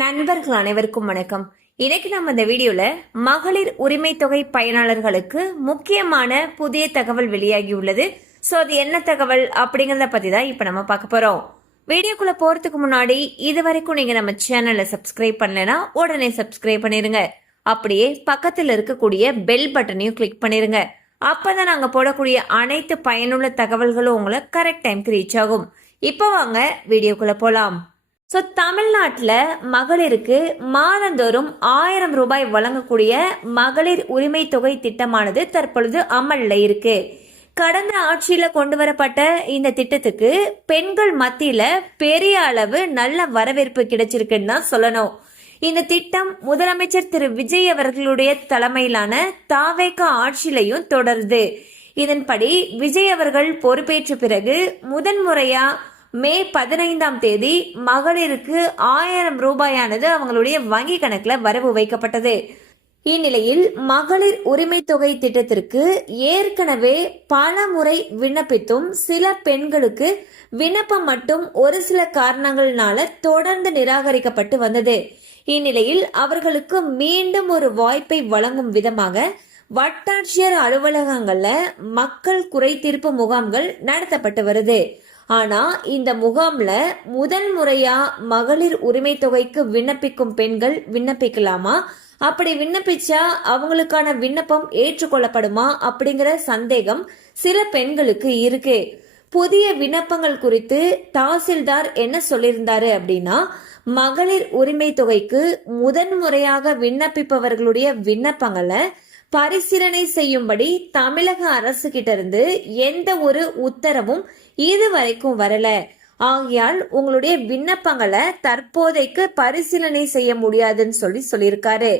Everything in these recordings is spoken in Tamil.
நண்பர்கள் அனைவருக்கும் வணக்கம். இன்னைக்கு நம்ம இந்த வீடியோல மகளிர் உரிமை தொகை பயனாளர்களுக்கு முக்கியமான புதிய தகவல் வெளியாகி உள்ளது. சோ அது என்ன தகவல் அப்படிங்கறத பத்தி தான் இப்ப நம்ம பார்க்க போறோம். வீடியோக்குள்ள போறதுக்கு முன்னாடி இது வரைக்கும் நீங்க நம்ம சேனலை சப்ஸ்கிரைப் பண்ணலனா உடனே சப்ஸ்கிரைப் பண்ணிருங்க. அப்படியே பக்கத்துல இருக்கக்கூடிய பெல் பட்டனையும் கிளிக் பண்ணிருங்க. அப்பதான் நாங்க போடக்கூடிய அனைத்து பயனுள்ள தகவல்களும் உங்களை கரெக்ட் டைம்க்கு ரீச் ஆகும். இப்போ வாங்க வீடியோக்குள்ள போலாம். ஸோ தமிழ்நாட்டில் மகளிருக்கு மாதந்தோறும் 1000 ரூபாய் வழங்கக்கூடிய மகளிர் உரிமை தொகை திட்டமானது தற்பொழுது அமல்ல இருக்கு. கடந்த ஆட்சியில கொண்டு வரப்பட்ட இந்த திட்டத்துக்கு பெண்கள் மத்தியில பெரிய அளவு நல்ல வரவேற்பு கிடைச்சிருக்குன்னு தான் சொல்லணும். இந்த திட்டம் முதலமைச்சர் திரு விஜய் அவர்களுடைய தலைமையிலான தாவேக ஆட்சியிலையும் தொடருது. இதன்படி விஜய் அவர்கள் பொறுப்பேற்ற பிறகு முதன்முறையா மே 15ஆம் தேதி மகளிருக்கு 1000 ரூபாயானது அவங்களுடைய வங்கி கணக்குல வரவு வைக்கப்பட்டது. இந்நிலையில் மகளிர் உரிமை தொகை திட்டத்திற்கு ஏற்கனவே பல முறை விண்ணப்பித்தும் சில பெண்களுக்கு விண்ணப்பம் மட்டும் ஒரு சில காரணங்களால தொடர்ந்து நிராகரிக்கப்பட்டு வந்தது. இந்நிலையில் அவர்களுக்கு மீண்டும் ஒரு வாய்ப்பை வழங்கும் விதமாக வட்டாட்சியர் அலுவலகங்கள்ல மக்கள் குறை தீர்ப்பு முகாம்கள் நடத்தப்பட்டு வருது. ஆனா இந்த முகாம்ல முதல் முறையா மகளிர் உரிமை தொகைக்கு விண்ணப்பிக்கும் பெண்கள் விண்ணப்பிக்கலாமா, அப்படி விண்ணப்பிச்சா அவங்களுக்கான விண்ணப்பம் ஏற்றுக்கொள்ளப்படுமா அப்படிங்கிற சந்தேகம் சில பெண்களுக்கு இருக்கு. புதிய விண்ணப்பங்கள் குறித்து தாசில்தார் என்ன சொல்லியிருந்தாரு அப்படின்னா, மகளிர் உரிமை தொகைக்கு முதன்முறையாக விண்ணப்பிப்பவர்களுடைய விண்ணப்பங்களை பரிசீலனை செய்யும்படி தமிழக அரசு கிட்ட இருந்து எந்த ஒரு உத்தரவும் இதுவரைக்கும் வரல. ஆகையால் உங்களுடைய விண்ணப்பங்களை தற்போதைக்கு பரிசீலனை செய்ய முடியாதுன்னு சொல்லியிருக்காரு.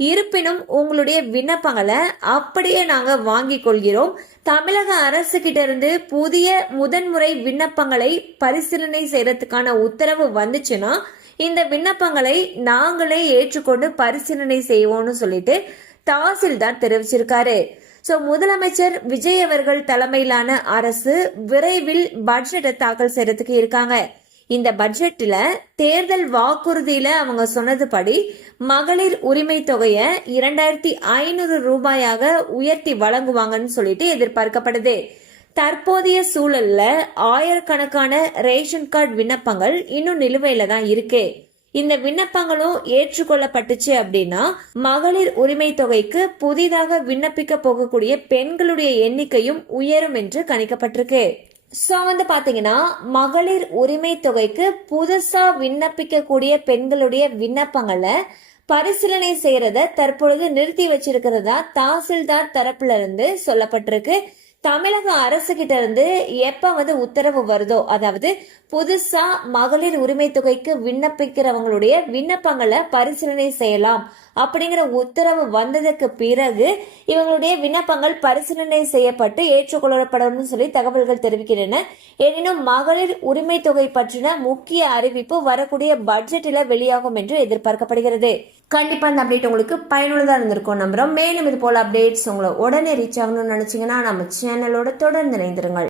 இருப்பினும் உங்களுடைய விண்ணப்பங்களை அப்படியே நாங்க வாங்கிக் கொள்கிறோம். தமிழக அரசு கிட்ட இருந்து புதிய முதன்முறை விண்ணப்பங்களை பரிசீலனை செய்யறதுக்கான உத்தரவு வந்துச்சுன்னா இந்த விண்ணப்பங்களை நாங்களே ஏற்றுக்கொண்டு பரிசீலனை செய்வோம்னு சொல்லிட்டு தாசில்தார் தெரிவிச்சிருக்காரு. சோ முதலமைச்சர் விஜய் அவர்கள் தலைமையிலான அரசு விரைவில் பட்ஜெட்டை தாக்கல் செய்யறதுக்கு இருக்காங்க. இந்த பட்ஜெட்ல தேர்தல் வாக்குறுதியில அவங்க சொன்னதுபடி மகளிர் உரிமை தொகையை 2500 ரூபாயாக உயர்த்தி வழங்குவாங்கன்னு சொல்லிட்டு எதிர்பார்க்கப்படுது. தற்போதைய சூழல்ல ஆயிரக்கணக்கான ரேஷன் கார்டு விண்ணப்பங்கள் இன்னும் நிலுவையில தான் இருக்கு. இந்த விண்ணப்பங்களும் ஏற்றுக்கொள்ளப்பட்டுச்சு அப்படின்னா மகளிர் உரிமை தொகைக்கு புதிதாக விண்ணப்பிக்க போகக்கூடிய பெண்களுடைய எண்ணிக்கையும் உயரும் என்று கணிக்கப்பட்டிருக்கு. சோ பாத்தீங்கன்னா மகளிர் உரிமை தொகைக்கு புதுசா விண்ணப்பிக்க கூடிய பெண்களுடைய விண்ணப்பங்களை பரிசீலனை செய்யறத தற்பொழுது நிறுத்தி வச்சிருக்கிறதா தாசில்தார் தரப்புல இருந்து சொல்லப்பட்டிருக்கு. தமிழக அரசு கிட்ட இருந்து எப்ப உத்தரவு வருதோ, அதாவது புதுசா மகளிர் உரிமை தொகைக்கு விண்ணப்பிக்கிறவங்களுடைய விண்ணப்பங்களை பரிசீலனை செய்யலாம் அப்படிங்கிற உத்தரவு வந்ததுக்கு பிறகு இவங்களுடைய விண்ணப்பங்கள் பரிசீலனை செய்யப்பட்டு ஏற்றுக்கொள்ளப்படும் சொல்லி தகவல்கள் தெரிவிக்கின்றன. எனினும் மகளிர் உரிமை தொகை பற்றின முக்கிய அறிவிப்பு வரக்கூடிய பட்ஜெட்டில் வெளியாகும் என்று எதிர்பார்க்கப்படுகிறது. கண்டிப்பா இந்த அப்டேட் உங்களுக்கு பயனுள்ளதா இருந்திருக்கும் நம்புறோம். மேலும் இது போல அப்டேட்ஸ் உங்களை உடனே ரீச் ஆகணும்னு நினைச்சீங்கன்னா நம்ம சேனலோட தொடர்ந்து இணைந்திருங்கள்.